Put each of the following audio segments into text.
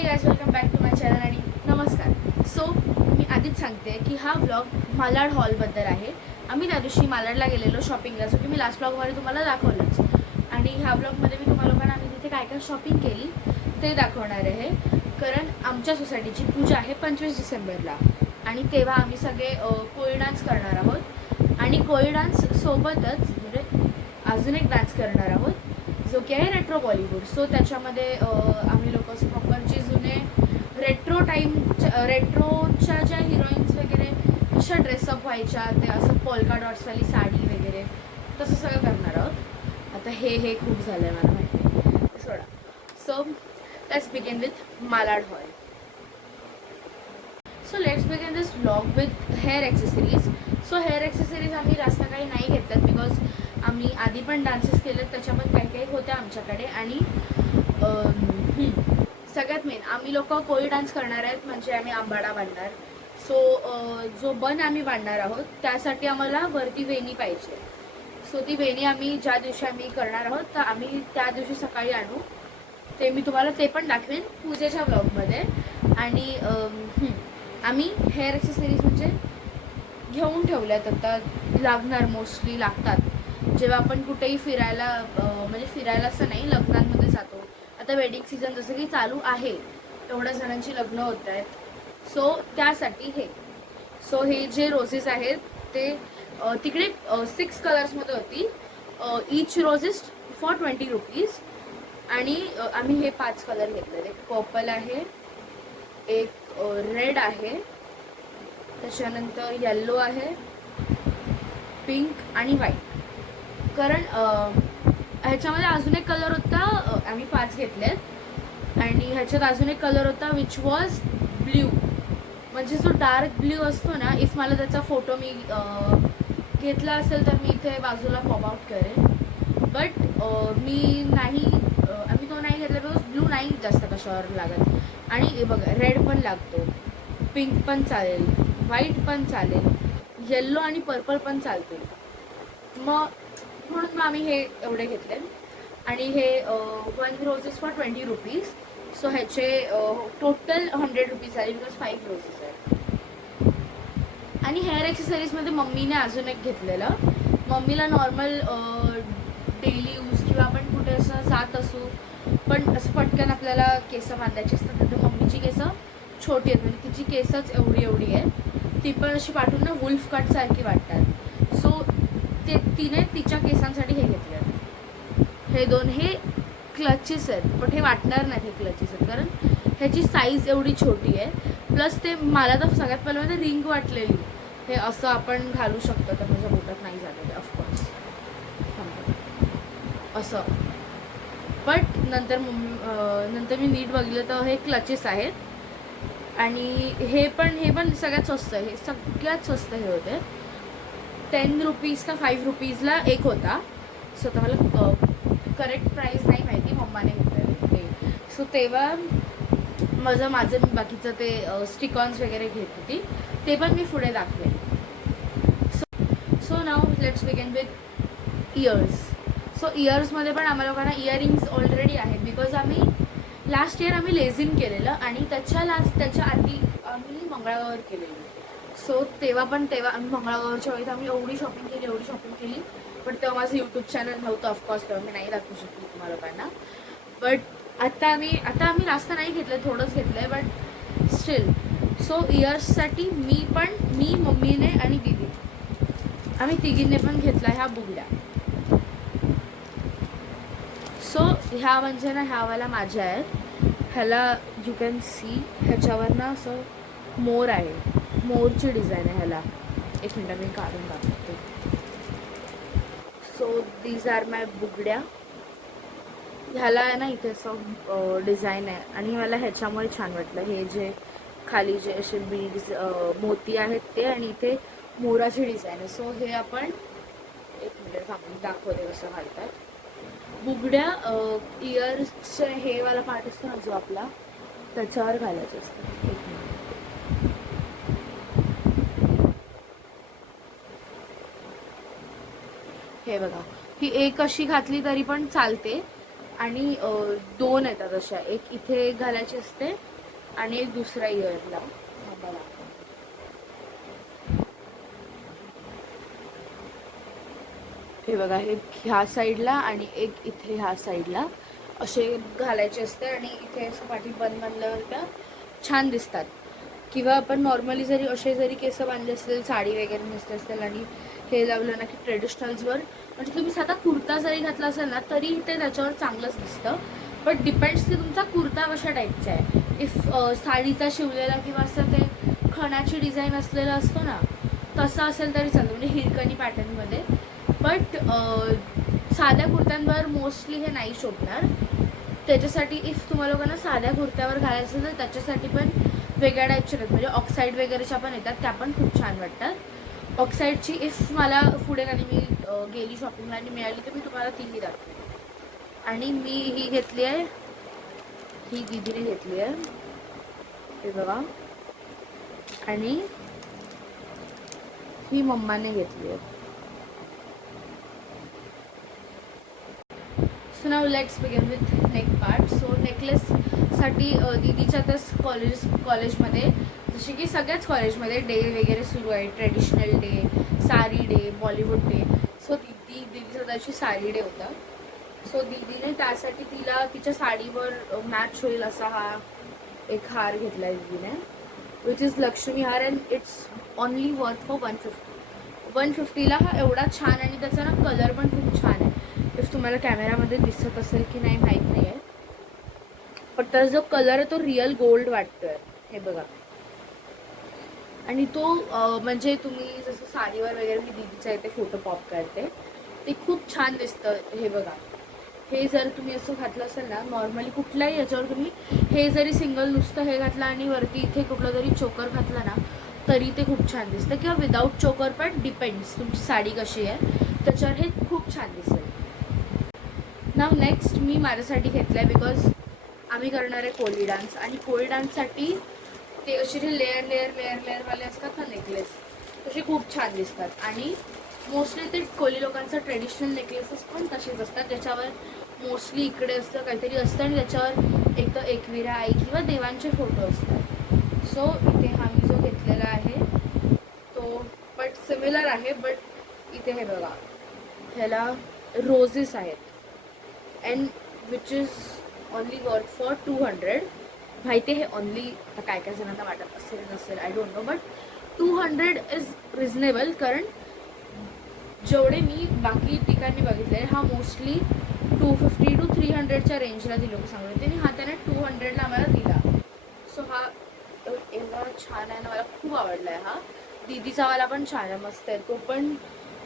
हे guys, welcome back to my channel आणि नमस्कार. सो मी आधीच सांगते की हा व्लॉग मालाड हॉलबद्दल आहे. आम्ही त्या दिवशी मालाडला गेलेलो शॉपिंगला, जो की मी लास्ट व्लॉगमध्ये तुम्हाला दाखवलंच. आणि ह्या व्लॉगमध्ये मी तुम्हाला लोकांना आम्ही तिथे काय काय शॉपिंग केली ते दाखवणार आहे. कारण आमच्या सोसायटीची पूजा आहे 25 डिसेंबरला आणि तेव्हा आम्ही सगळे कोळी डान्स करणार आहोत. आणि कोळी डान्स सोबतच म्हणजे अजून एक डान्स करणार आहोत जो की आहे रेट्रो बॉलिवूड. सो त्याच्यामध्ये आम्ही लोक असं प्रॉपरचे जुने रेट्रोच्या ज्या हिरोईन्स वगैरे कशा ड्रेसअप व्हायच्या, ते असं पोल्का डॉट्सवाली साडी वगैरे तसं सगळं करणार आहोत. आता हे खूप झालं आहे मला माहिती सोडा. So let's begin with Malad haul. So let's begin this vlog with hair accessories. So hair accessories आम्ही जास्त काही नाही घेतल्यात बिकॉज आम्ही आधी पण डान्सेस केलेत, त्याच्यामध्ये काही काही होत्या आमच्याकडे. आणि सगळ्यात मेन आम्ही लोक कोळी डान्स करणार आहेत, म्हणजे आम्ही आंबाडा बांधणार. सो जो बन आम्ही बांधणार आहोत त्यासाठी आम्हाला वरती वेणी पाहिजे. सो ती वेणी आम्ही ज्या दिवशी आम्ही करणार आहोत तर आम्ही त्या दिवशी सकाळी आणू. ते मी तुम्हाला ते पण दाखवेन पूजेच्या व्लॉगमध्ये. आणि आम्ही हेअर ॲक्सेसरीज म्हणजे घेऊन ठेवल्यात, आता लागणार, मोस्टली लागतात जेव्हा आपण कुठेही फिरायला, म्हणजे फिरायला असं नाही, लग्नांमध्ये जातो. आता वेडिंग सीझन जसं की चालू आहे, एवढ्या जणांची लग्न होत आहेत. सो त्यासाठी हे. सो हे जे रोजेस आहेत ते तिकडे 6 कलर्समध्ये होती. Each rose is for 20 rupees. आणि आम्ही हे 5 कलर घेतलेले. एक पर्पल आहे, एक रेड आहे, त्याच्यानंतर येल्लो आहे, पिंक आणि व्हाईट. कारण ह्याच्यामध्ये अजून एक कलर होता, आम्ही 5 घेतलेत. आणि ह्याच्यात अजून एक कलर होता विच वॉज ब्ल्यू, म्हणजे जो डार्क ब्ल्यू असतो ना. इफ मला त्याचा फोटो मी घेतला असेल तर मी इथे बाजूला पॉप आउट करेन. बट मी नाही, आम्ही तो नाही घेतला बिकॉज ब्ल्यू नाही जास्त कशावर लागत. आणि बघा, रेड पण लागतो, पिंक पण चालेल, व्हाईट पण चालेल, येल्लो आणि पर्पल पण चालते. म्हणून आम्ही हे एवढे घेतले. आणि हे 1 रोजेस फॉर 20 रुपीज. सो ह्याचे टोटल 100 रुपीज आले बिकॉज 5 रोजेस आहेत. आणि हेअर ॲक्सेसरीजमध्ये मम्मीने अजून एक घेतलेलं. मम्मीला नॉर्मल डेली यूज किंवा आपण कुठे असं जात असू पण असं पटकन आपल्याला केस बांधायची असतात, तर मम्मीची केसं छोटी आहेत, म्हणजे तिची केसच एवढी आहे. ती पण अशी पाठवून ना वुल्फ कटसारखी वाटतात. सो तिने तिच्या केसांसाठी हे घेतले. हे 2 हे क्लचेस आहेत, पण हे वाटणार नाही हे क्लचेस आहेत कारण ह्याची साईज एवढी छोटी आहे. प्लस ते मला तर सगळ्यात पहिलं म्हणजे रिंग वाटलेली, हे असं आपण घालू शकतो, तर माझ्या बोटात नाही झालं ते ऑफकोर्स असं. बट नंतर मी नीट बघितलं तर हे क्लचेस आहेत. आणि हे पण सगळ्यात स्वस्त आहे, हे सगळ्यात स्वस्त हे होते. 10 रुपीज का 5 रुपीजला एक होता. सो तर मला करेक्ट प्राईस नाही माहिती, मम्माने घेतलेले ते. सो तेव्हा माझं मी बाकीचं ते स्टिकॉन्स वगैरे घेत होती, ते पण मी पुढे दाखवेन. So now let's begin with ears. So इयर्समध्ये पण आम्हाला लोकांना इयरिंग्स ऑलरेडी आहेत बिकॉज आम्ही लास्ट इयर आम्ही लेझिम केलेलं आणि त्याच्या आधी आम्ही मंगळागौर केलेली. सो तेव्हा आम्ही मंगळागौरच्या वेळी आम्ही एवढी शॉपिंग केली. बट तेव्हा माझं यूट्यूब चॅनल नव्हतं ऑफकोर्स, तेव्हा मी नाही दाखवू शकली तुम्हाला लोकांना. बट आता आम्ही जास्त नाही घेतलं, थोडंच घेतलं आहे बट स्टील. सो इयर्ससाठी मी, मम्मीने आणि दीदी, आम्ही तिघींनी पण घेतला ह्या बुगड्या. सो ह्या म्हणजे ना ह्यावाला माझ्या आहेत. ह्याला यू कॅन सी, ह्याच्यावर ना असं मोर आहे, मोरची डिझाईन आहे ह्याला. एक मिनटं मी काढून दाखवते. सो दीज आर माय बुगड्या. ह्याला आहे ना इथे असं डिझाईन आहे आणि मला ह्याच्यामुळे छान वाटलं. हे जे खाली जे असे बीड्स मोती आहेत ते, आणि इथे मोराची डिझाईन आहे. सो हे आपण एक मिनिट थांबून दाखवते कसं घालतात. बुगड्या इयर्सचे हे वाला पार्ट असतो ना जो आपला, त्याच्यावर घालायचं असतं. एक मिनिट. हे बघा, ही एक अशी घातली तरी पण चालते आणि 2 येतात अशा, एक इथे घालायची असते आणि एक दुसऱ्या इयरला. हे बघा, हे ह्या साईडला आणि एक इथे ह्या साईडला असे घालायचे असते आणि इथे असं पाठी बंद बांधल्यावर त्या छान दिसतात. किंवा आपण नॉर्मली जरी असे जरी केस बांधले असतील, साडी वगैरे नेसले असेल आणि हे लावलं ना की ट्रेडिशनल्सवर, म्हणजे तुम्ही साधा कुर्ता जरी घातला असेल ना तरी ते त्याच्यावर चांगलंच दिसतं. बट डिपेंड्स की तुमचा कुर्ता कशा टाईपचा आहे. इफ साडीचा शिवलेला किंवा असं ते खणाची डिझाईन असलेला असतो ना तसं असेल तरी चालतं, म्हणजे हिरकणी पॅटर्नमध्ये. बट साध्या कुर्त्यांवर मोस्टली हे नाही शोभणार. त्याच्यासाठी इफ तुम्हाला लोकांना साध्या कुर्त्यावर घालायचं असेल तर त्याच्यासाठी पण वेगळ्या टाईपच्या आहेत, म्हणजे ऑक्साईड वगैरेच्या पण येतात, त्या पण खूप छान वाटतात. ऑक्साईडची इफ मला पुढे आणि मी गेली शॉपिंगला आणि मिळाली तर मी तुम्हाला तीही दाखवते. आणि मी ही घेतली आहे, ही दीदीने घेतली आहे, हे बघा. आणि ही मम्माने घेतली आहे. So now let's begin with neck part. So नेकलेससाठी दीदीच्या तर कॉलेजमध्ये जसे की सगळ्याच कॉलेजमध्ये डे वगैरे सुरू आहे, traditional day, sari day, Bollywood day. So दीदीचा त्याची साडी डे होता. सो दीदीने त्यासाठी तिला तिच्या साडीवर मॅच होईल असा हा एक हार घेतला आहे दीदीने, विच इज लक्ष्मी हार. And it's only worth for 150ला हा एवढा छान, आणि त्याचा ना कलर पण खूप छान आहे. इफ तुम्हाला कॅमेरामध्ये दिसत असेल की नाही माहीत नाही आहे, पण त्याचा जो कलर आहे तो रिअल गोल्ड वाटतोय, हे बघा. आणि तो म्हणजे तुम्ही जसं साडीवर वगैरे मी दीदीच्या इथे फोटो पॉप करते ते खूप छान दिसतं. हे बघा, हे जर तुम्ही असं घातलं असेल ना नॉर्मली कुठल्याही याच्यावर, तुम्ही हे जरी सिंगल नुसतं हे घातलं आणि वरती इथे कुठलं तरी चोकर घातलं ना तरी ते खूप छान दिसतं. किंवा विदाऊट चोकर पण डिपेंड्स तुमची साडी कशी आहे त्याच्यावर हे खूप छान दिसेल. नाव नेक्स्ट मी माझ्यासाठी घेतलं आहे बिकॉज आम्ही करणार आहे कोळी डान्स. आणि कोळी डान्ससाठी ते असे जे लेअरवाले असतात ना नेकलेस, तसे खूप छान दिसतात. आणि मोस्टली ते कोळी लोकांचं ट्रेडिशनल नेकलेसेस पण तसेच असतात, ज्याच्यावर मोस्टली इकडे असतं काहीतरी असतं आणि त्याच्यावर एक तर एकविरा आई किंवा देवांचे फोटो असतात. सो इथे हा मी जो घेतलेला आहे तो बट सिमिलर आहे, बट इथे हे बघा, ह्याला रोजेस आहेत and which is only worth for 200. माहिती आहे हे ओनली, आता काय काय जणांना वाटत असेल नसेल I don't know, but 200 is reasonable. कारण जेवढे मी बाकी ठिकाणी बघितले हा मोस्टली 250 to 300च्या रेंजला ती लोक सांगत होते, आणि हा त्याने 200ला आम्हाला दिला. सो हा एवढा छान आहे ना, मला खूप आवडला आहे हा. दीदीचा वाला पण छान आहे, मस्त आहे.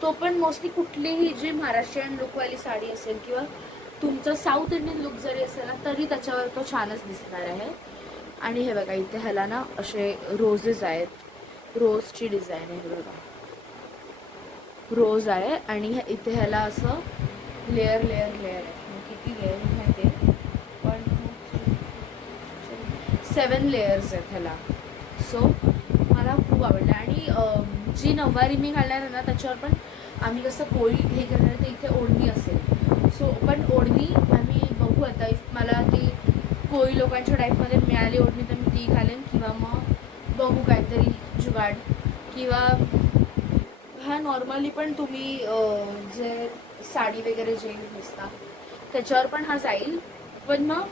तो पण मोस्टली कुठलीही जी महाराष्ट्रीयन लुकवाली साडी असेल किंवा तुमचं साऊथ इंडियन लुक जरी असेल ना तरी त्याच्यावर तो छानच दिसणार आहे. आणि हे बघा, इथे ह्याला ना असे रोजेस आहेत, रोजची डिझाईन आहे, हे बघा रोज आहे. आणि इथे ह्याला असं लेअर आहे. किती लेअर माहिती आहे, 1 2 3 7 लेयर्स आहेत ह्याला. सो मला खूप आवडलं. आणि जी नऊवारी मी घालणार आहे ना त्याच्यावर पण आम्ही कसं कोळी हे करणार ते इथे ओढणी असेल. सो पण ओढणी आम्ही बघू आता, इफ मला ती कोळी लोकांच्या टाईपमध्ये मिळाली ओढणी तर मी ती घालेन, किंवा मग बघू काहीतरी जुगाड. किंवा ह्या नॉर्मली पण तुम्ही जे साडी वगैरे जे दिसता त्याच्यावर पण हा जाईल, पण मग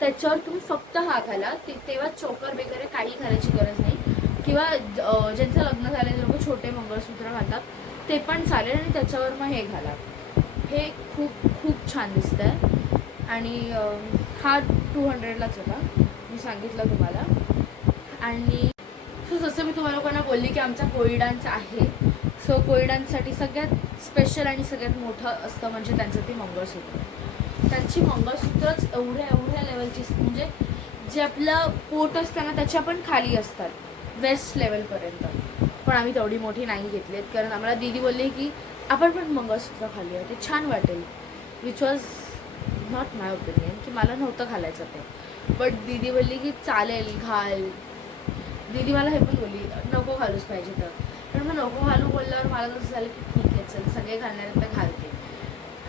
त्याच्यावर तुम्ही फक्त हा घाला, तेव्हा चोकर वगैरे काही घालायची गरज नाही. किंवा ज्यांचं लग्न झालेले लोक छोटे मंगळसूत्र घालतात ते पण चालेल, आणि त्याच्यावर मग हे घाला. हे खूप खूप छान दिसतं आहे. आणि हा 200लाच होता, मी सांगितलं तुम्हाला. आणि सो जसं मी तुम्हाला लोकांना बोलली की आमचा कोळी डान्स आहे. सो कोळी डान्ससाठी सगळ्यात स्पेशल आणि सगळ्यात मोठं असतं म्हणजे त्यांचं ते मंगळसूत्र. त्यांची मंगळसूत्रच एवढ्या लेवलची, म्हणजे जे आपलं पोट असतं ना त्याच्या पण खाली असतात, वेस्ट लेवलपर्यंत. पण आम्ही तेवढी मोठी नाही घेतली आहेत, कारण आम्हाला दीदी बोलली की आपण पण मंगळसूत्र खाली आहे, ते छान वाटेल. Which was not my opinion, की मला नव्हतं घालायचं ते. बट दीदी बोलली की चालेल घाल. दीदी मला हे पण बोलली नको घालूच पाहिजे तर, पण मग नको घालू बोलल्यावर मला तसं झालं की ठीक आहे चल सगळे घालणार तर घालते.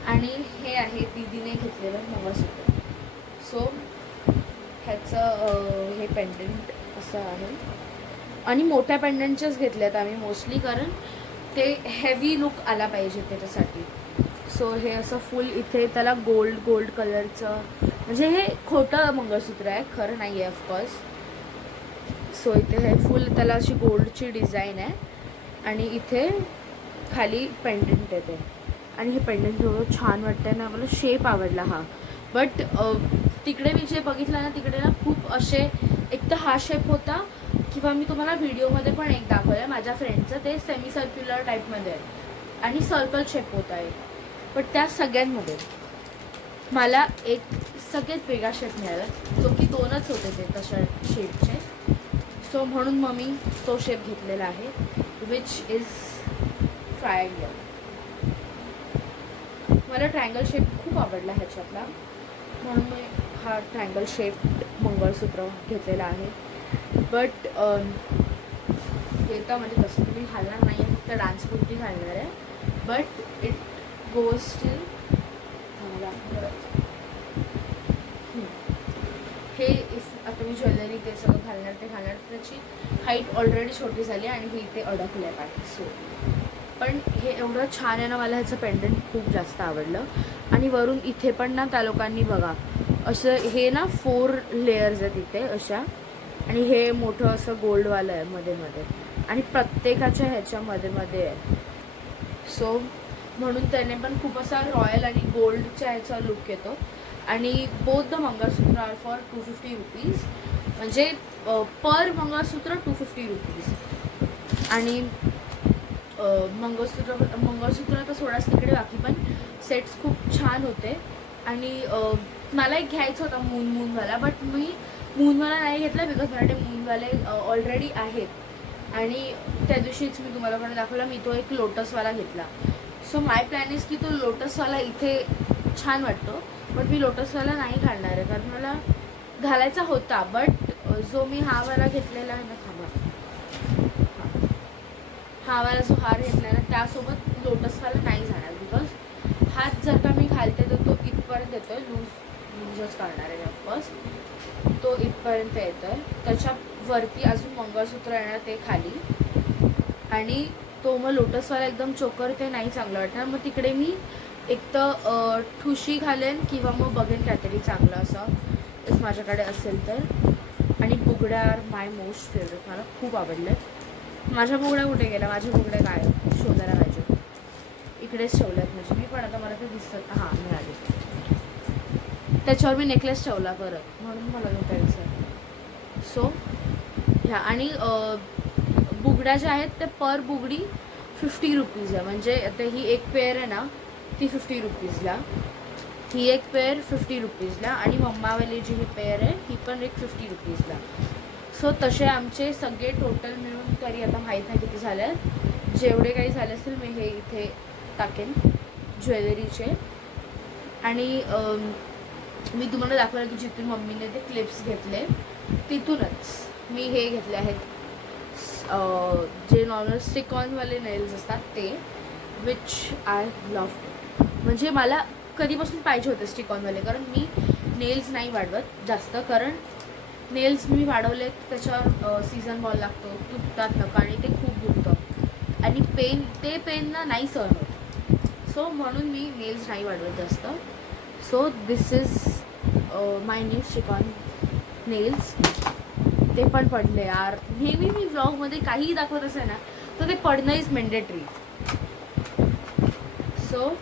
आणि हे आहे दीदीने घेतलेलं मंगळसूत्र. सो ह्याचं हे पेंडंट असं आहे. आणि मोठ्या पेंडंटच्याच घेतल्यात आम्ही मोस्टली, कारण ते हेवी लुक आला पाहिजे त्याच्यासाठी. सो हे असं फुल इथे त्याला गोल्ड कलरचं, म्हणजे हे खोटं मंगळसूत्र आहे, खरं नाही आहे ऑफकोर्स. सो इथे हे फुल त्याला अशी गोल्डची डिझाईन आहे आणि इथे खाली पेंडंट येते. आणि हे पेंडंट एवढं छान वाटतं ना, मला शेप आवडला हा. बट तिकडे मी जे बघितलं ना, तिकडे ना खूप असे, एक तर हा शेप होता, किंवा मी तुम्हाला व्हिडिओमध्ये पण एक दाखवलं माझ्या फ्रेंडचं, ते सेमी सर्क्युलर टाईपमध्ये आहे आणि सर्कल शेप होता एक. बट त्या सगळ्यांमध्ये मला एक सगळ्यात वेगळा शेप मिळाला, जो की 2च होते ते तशा शेपचे. सो म्हणून मग मी तो शेप घेतलेला आहे, विच इज ट्रायंगल. मला ट्रायंगल शेप खूप आवडला ह्याच्यातला, म्हणून मी हा ट्रायंगल शेप मंगळसूत्र घेतलेला आहे. बट हे तर म्हणजे तसं तुम्ही घालणार नाही आहे, फक्त डान्सपुरती घालणार आहे. But it goes steel. हे इफ आता मी ज्वेलरी ते सगळं घालणार ते घालणार, त्याची हाईट ऑलरेडी छोटी झाली आणि हे इथे अडकलं आहे पाठी. सो पण हे एवढं छान आहे ना, मला ह्याचं पेंडंट खूप जास्त आवडलं. आणि वरून इथे पण ना त्या लोकांनी बघा असं हे ना 4 लेयर्स आहेत इथे अशा, आणि हे मोठं असं गोल्डवालं आहे मध्ये मध्ये, आणि प्रत्येकाच्या ह्याच्यामध्ये मध्ये आहे. सो म्हणून त्याने पण खूप असा रॉयल आणि गोल्डच्या ह्याचा लुक येतो. आणि both the mangalsutra are for 250 rupees, म्हणजे पर मंगळसूत्र 250 रुपीज. आणि मंगळसूत्र तर सोडाच तिकडे, बाकी पण सेट्स खूप छान होते. आणि मला एक घ्यायचं होता मूनवाला, बट मी मूनवाला नाही घेतला, बिकॉज माझ्याकडे मूनवाले ऑलरेडी आहेत. आणि त्या दिवशीच मी तुम्हाला पण दाखवला, मी तो एक लोटसवाला घेतला. सो माय प्लॅन इज की तो लोटसवाला इथे छान वाटतो, बट मी लोटसवाला नाही घालणार आहे, कारण मला घालायचा होता. बट जो मी हा वाला घेतलेला आहे ना, हा वाला जो हार घेतला ना, त्यासोबत लोटसवाला नाही जाणार, बिकॉज हात जर का मी घालते तर तो इथपर्यंत येतो आहे, लूजच काढणार आहे ऑफकोर्स, तो इथपर्यंत येतो आहे. त्याच्यावरती अजून मंगळसूत्र येणार ते खाली, आणि तो मग लोटसवाला एकदम चोकर ते नाही चांगलं वाटणार. मग तिकडे मी एक तर ठुशी घालेन, किंवा मग बघेन काहीतरी चांगलं असं इफ माझ्याकडे असेल तर. आणि बुगड्या आर माय मोस्ट फेवरेट, मला खूप आवडले. माझ्या बुगड्या कुठे गेल्या? माझ्या बुगड्या काय शोधायला पाहिजे. इकडेच ठेवल्यात म्हणजे मी, पण आता मला ते दिसत, हां मिळाले. त्याच्यावर मी नेकलेस ठेवला परत, म्हणून मला लुटायचं. सो ह्या, आणि बुगड्या ज्या आहेत त्या पर बुगडी 50 रुपीज आहे. म्हणजे आता ही एक पेअर आहे ना, ती 50 रुपीजला, ही एक पेअर 50 रुपीजला, आणि मम्मावाली जी ही पेअर आहे ही पण एक 50 रुपीजला. सो तसे आमचे सगळे टोटल मिळून तरी आता माहीत नाही किती झाले आहेत. जेवढे काही झाले असतील मी हे इथे टाकेन ज्वेलरीचे. आणि मी तुम्हाला दाखवलं की जिथून मम्मीने ते क्लिप्स घेतले तिथूनच मी हे घेतले आहेत, जे नॉर्मल स्टिक-ऑनवाले नेल्स असतात ते, विच आय लव्ह. म्हणजे मला कधीपासून पाहिजे होते स्टिक-ऑनवाले, कारण मी नेल्स नाही वाढवत जास्त, कारण नेल्स मी वाढवले त्याच्यावर सीझन बॉल लागतो, तुटतात नका, आणि ते खूप दुखतं, आणि पेन ना नाही सहन होत. सो म्हणून मी नेल्स नाही वाढवत जास्त. So this is my new stick-on nails. ते पण पडले यार. नेहमी मी व्लॉगमध्ये काहीही दाखवत असेल ना, तर ते पडणं इज मेंडेटरी. सो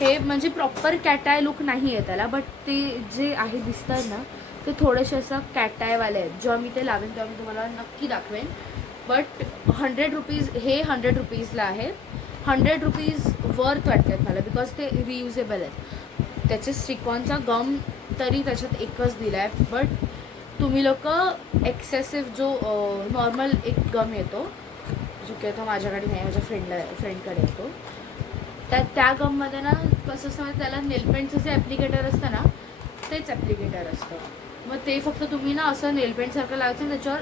हे म्हणजे प्रॉपर कॅटाय लुक नाही आहे त्याला, बट ते जे आहे दिसतात ना, ते थोडेसे असं कॅटायवाले आहेत. जेव्हा मी ते लावेन तेव्हा मी तुम्हाला नक्की दाखवेन. बट 100 रुपीज, हे 100 रुपीजला आहे. 100 रुपीज वर्थ वाटतात मला, बिकॉज ते रियुजेबल आहेत. त्याचे स्टिक-ऑनचा गम तरी त्याच्यात एकच दिला आहे, बट तुम्ही लोक एक्सेसिव्ह जो नॉर्मल एक गम येतो, जो की आता माझ्याकडे नाही, माझ्या फ्रेंडकडे येतो, त्या गममध्ये ना कसं असतं, त्याला नेलपेंटचं जे ॲप्लिकेटर असतं ना, तेच ॲप्लिकेटर असतं. मग ते फक्त तुम्ही ना असं नेलपेंटसारखं लावायचं, त्याच्यावर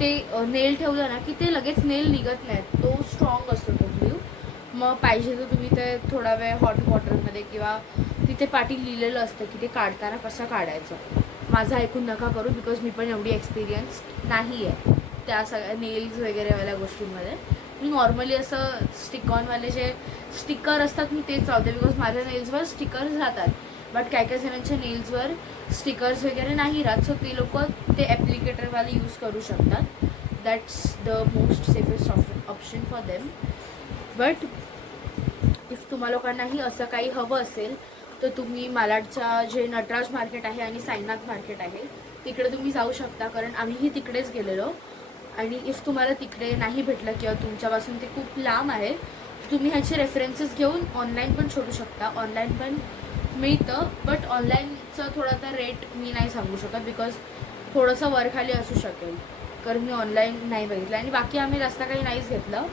ते नेल ठेवलं ना की ते लगेच नेल निघत नाहीत, तो स्ट्रॉंग असतो तो ग्लू. मग पाहिजे तर तुम्ही ते थोडा वेळ हॉट वॉटरमध्ये, किंवा तिथे पाठी लिहिलेलं असतं की ते काढताना कसं काढायचं, माझं ऐकून नका करू, बिकॉज मी पण एवढी एक्सपिरियन्स नाही आहे त्या सगळ्या नेल्स वगैरेवाल्या गोष्टींमध्ये. मी नॉर्मली असं स्टिकॉनवाले जे स्टिकर असतात मी तेच लावते, बिकॉज माझ्या नेल्सवर स्टिकर्स राहतात. बट काय काय जणांच्या नेल्सवर स्टिकर्स वगैरे नाही राहत, सो ते लोक ते ॲप्लिकेटरवाले यूज करू शकतात. That's the most safest option for them. But if तुम्हा लोकांनाही असं काही हवं असेल तर तुम्ही मालाडचा जे नटराज मार्केट आहे आणि साईनाथ मार्केट आहे तिकडे तुम्ही जाऊ शकता, कारण आम्हीही तिकडेच गेलेलो. आणि इफ तुम्हाला तिकडे नाही भेटलं किंवा तुमच्यापासून ते खूप लांब आहे, तुम्ही ह्याचे रेफरन्सेस घेऊन ऑनलाईन पण शोधू शकता. ऑनलाईन पण मिळतं, बट ऑनलाईनचं थोडा तर रेट मी नाही सांगू शकत, बिकॉज थोडंसं वरखाली असू शकेल, कारण मी ऑनलाईन नाही बघितलं. आणि बाकी आम्ही जास्त काही नाहीच घेतलं.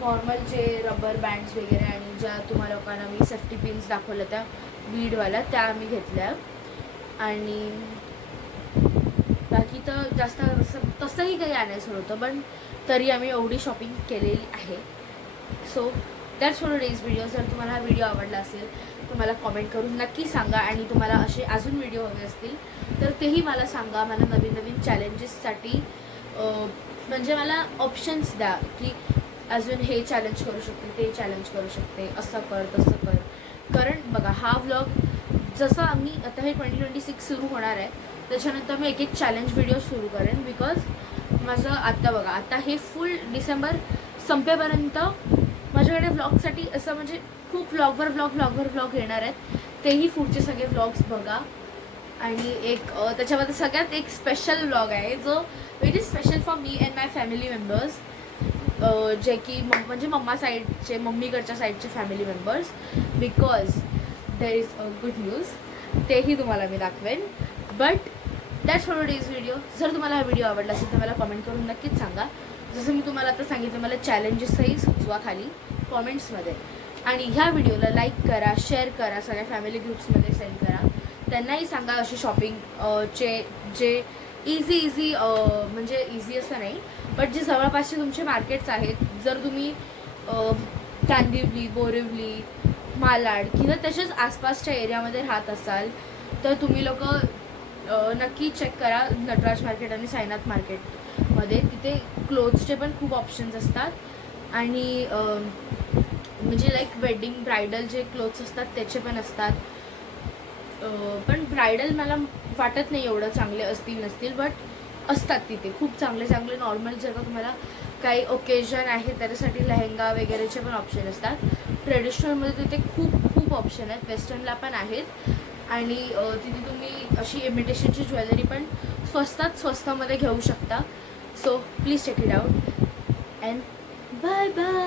नॉर्मल जे रबर बँड्स वगैरे आणि ज्या तुम्हाला लोकांना मी सेफ्टी पिन्स दाखवल्या त्या बीडवाल्या त्या आम्ही घेतल्या. आणि बाकी तर जास्त तसंही काही आणायचं नव्हतं, पण तरी आम्ही एवढी शॉपिंग केलेली आहे. So that's for days video. जर तुम्हाला हा व्हिडिओ आवडला असेल तर मला कॉमेंट करून नक्की सांगा, आणि तुम्हाला असे अजून व्हिडिओ हवे असतील तर तेही मला सांगा. मला नवीन नवीन चॅलेंजेससाठी म्हणजे मला ऑप्शन्स द्या की अजून हे चॅलेंज करू शकते, ते चॅलेंज करू शकते, असं कर तसं कर. कारण बघा हा व्लॉग जसं आम्ही आता हे 2026 सुरू होणार आहे त्याच्यानंतर मी एक एक चॅलेंज व्हिडिओ सुरू करेन, बिकॉज माझं आता बघा आता हे फुल डिसेंबर संपेपर्यंत माझ्याकडे व्लॉगसाठी असं म्हणजे खूप व्लॉगवर व्लॉग येणार आहेत. तेही पुढचे सगळे व्लॉग्स बघा. आणि एक त्याच्यामध्ये सगळ्यात एक स्पेशल व्लॉग आहे जो very special for me and my family members, जे की म्हणजे मम्मीकडच्या साईडचे family members, because there is a good news. तेही तुम्हाला मी दाखवेन. But that's for days video. जर तुम्हाला हा व्हिडिओ आवडला असेल तर मला कॉमेंट करून नक्कीच सांगा. जसं मी तुम्हाला आता सांगितलं, मला चॅलेंजेसही सुचवा खाली कॉमेंट्समध्ये. आणि ह्या व्हिडिओला लाईक करा, शेअर करा, सगळ्या फॅमिली ग्रुप्समध्ये सेंड करा. त्यांनाही सांगा अशी शॉपिंग जे इझी म्हणजे इझी असं नाही, बट जे जवळपासचे तुमचे मार्केट्स आहेत, जर तुम्ही कांदिवली, बोरिवली, मालाड किंवा तसेच आसपासच्या एरियामध्ये राहत असाल तर तुम्ही लोक नक्की चेक करा नटराज मार्केट आणि साईनाथ मार्केटमध्ये. तिथे क्लोथ्सचे पण खूप ऑप्शन्स असतात. आणि म्हणजे लाईक वेडिंग ब्रायडल जे क्लोथ्स असतात त्याचे पण असतात. पण ब्रायडल मला वाटत नाही एवढं चांगले असतील नसतील, बट असतात तिथे खूप चांगले नॉर्मल. जर का तुम्हाला काही ओकेजन आहे त्याच्यासाठी लेहेंगा वगैरेचे पण ऑप्शन असतात. ट्रेडिशनलमध्ये तिथे खूप ऑप्शन आहेत, वेस्टर्नला पण आहेत. आणि तिथे तुम्ही अशी इमिटेशनची ज्वेलरी पण स्वस्तामध्ये घेऊ शकता. So please check it out and bye bye.